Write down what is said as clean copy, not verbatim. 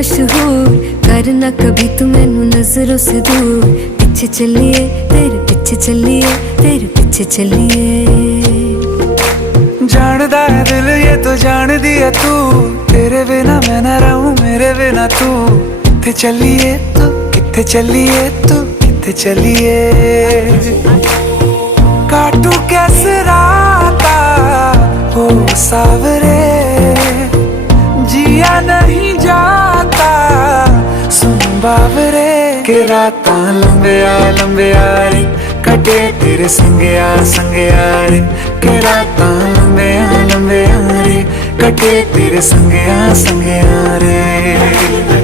मशहूर, करना कभी तू मैनू नजरों से दूर। पीछे चलिए तेरे पीछे चलिए, तेरे पीछे चलिए। जानदा है दिल ये तो जान दिया तू, तेरे बिना मैं ना रहूं मेरे बिना तू। किथे चलिए तू, किथे चलिए तू, किथे चलिए। काटू कैसे राता हो सावरे, जिया नहीं जाता सुन बावरे। के राता लंबिया लंबिया रे, कटे तेरे संगया संगया रे। के राता लंबिया लंबिया रे, कटे तेरे संगया संगया रे।